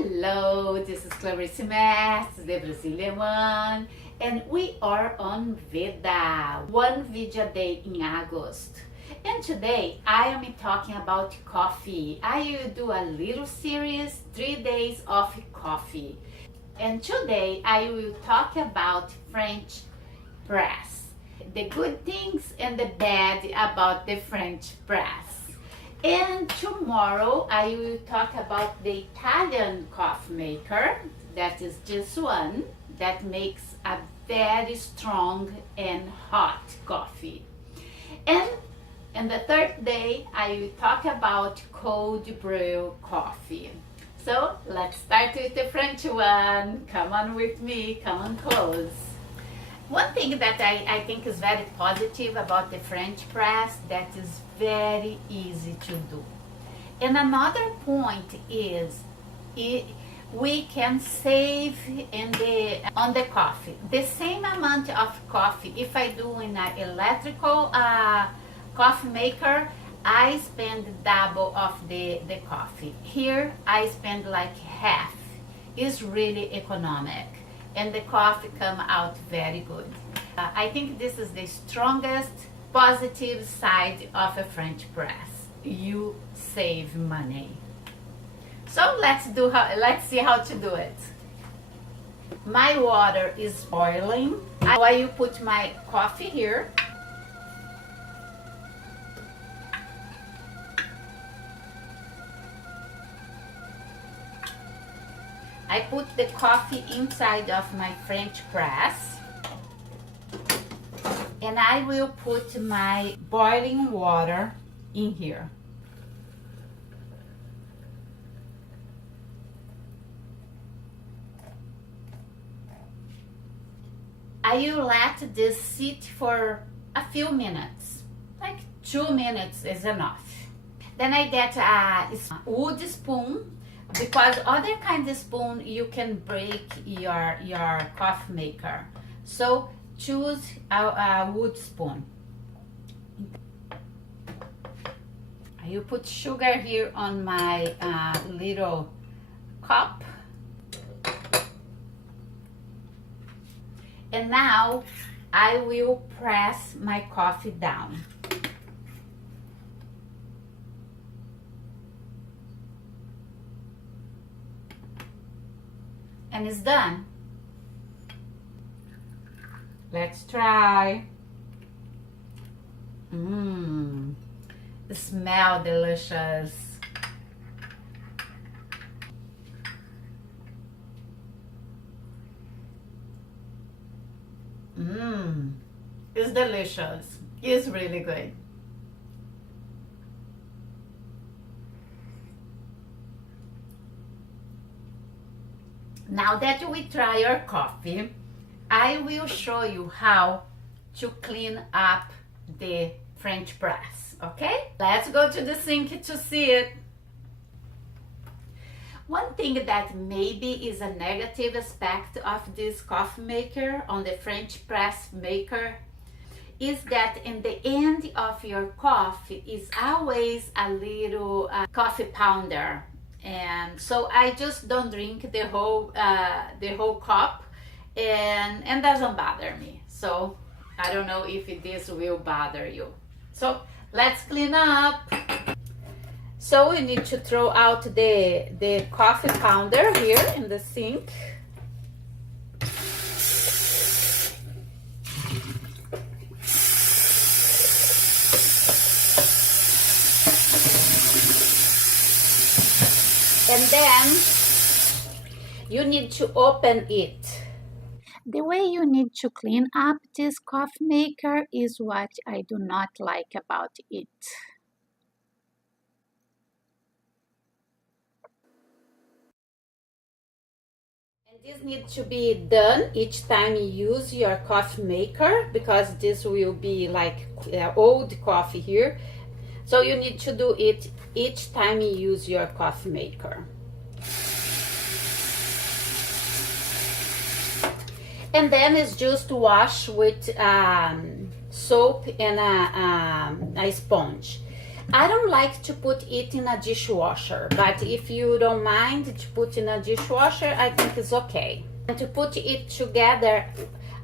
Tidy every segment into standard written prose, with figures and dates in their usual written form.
Hello, this is claricemertz, the Brazilian one, and we are on VEDA, one video a day in August. And today I am talking about coffee. I will do a little series, 3 days of coffee. And today I will talk about French press, the good things and the bad about the French press. And tomorrow I will talk about the Italian coffee maker, that is this one, that makes a very strong and hot coffee. And the third day I will talk about cold brew coffee. So let's start with the French one. Come on with me, come on close. One thing that I think is very positive about the French press, that is very easy to do. And another point is we can save on the coffee. The same amount of coffee, if I do in an electrical coffee maker, I spend double of the coffee. Here I spend like half. It's really economic. And the coffee come out very good. I think this is the strongest positive side of a French press. You save money. So let's see how to do it. My water is boiling. I will put my coffee here. I put the coffee inside of my French press, and I will put my boiling water in here. I will let this sit for a few minutes, like 2 minutes is enough. Then I get a wood spoon, because other kind of spoon you can break your coffee maker. So choose a wood spoon. I will put sugar here on my little cup. And now I will press my coffee down. And it's done. Let's try. It smells delicious. It's delicious. It's really good. Now that we try our coffee, I will show you how to clean up the French press, okay? Let's go to the sink to see it. One thing that maybe is a negative aspect of this coffee maker on the French press maker is that in the end of your coffee is always a little coffee pounder. And so I just don't drink the whole cup, and doesn't bother me. So I don't know if this will bother you. So let's clean up. So we need to throw out the coffee pounder here in the sink. And then you need to open it. The way you need to clean up this coffee maker is what I do not like about it. And this needs to be done each time you use your coffee maker, because this will be like old coffee here. So you need to do it each time you use your coffee maker. And then it's just wash with soap and a sponge. I don't like to put it in a dishwasher, but if you don't mind to put in a dishwasher, I think it's okay. And to put it together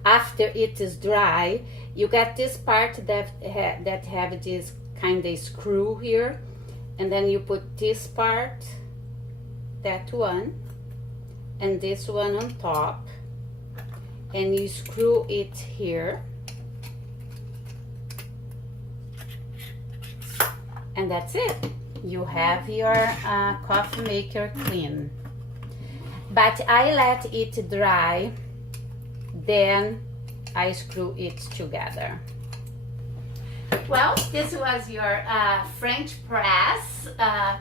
after it is dry, you get this part that have this kind of screw here, and then you put this part, that one, and this one on top, and you screw it here, and that's it. You have your coffee maker clean. But I let it dry, then I screw it together. Well, this was your French press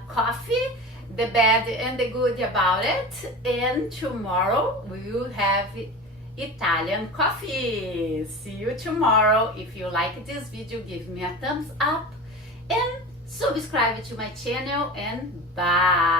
coffee, the bad and the good about it. And tomorrow we will have Italian coffee. See you tomorrow. If you like this video, give me a thumbs up and subscribe to my channel, and bye.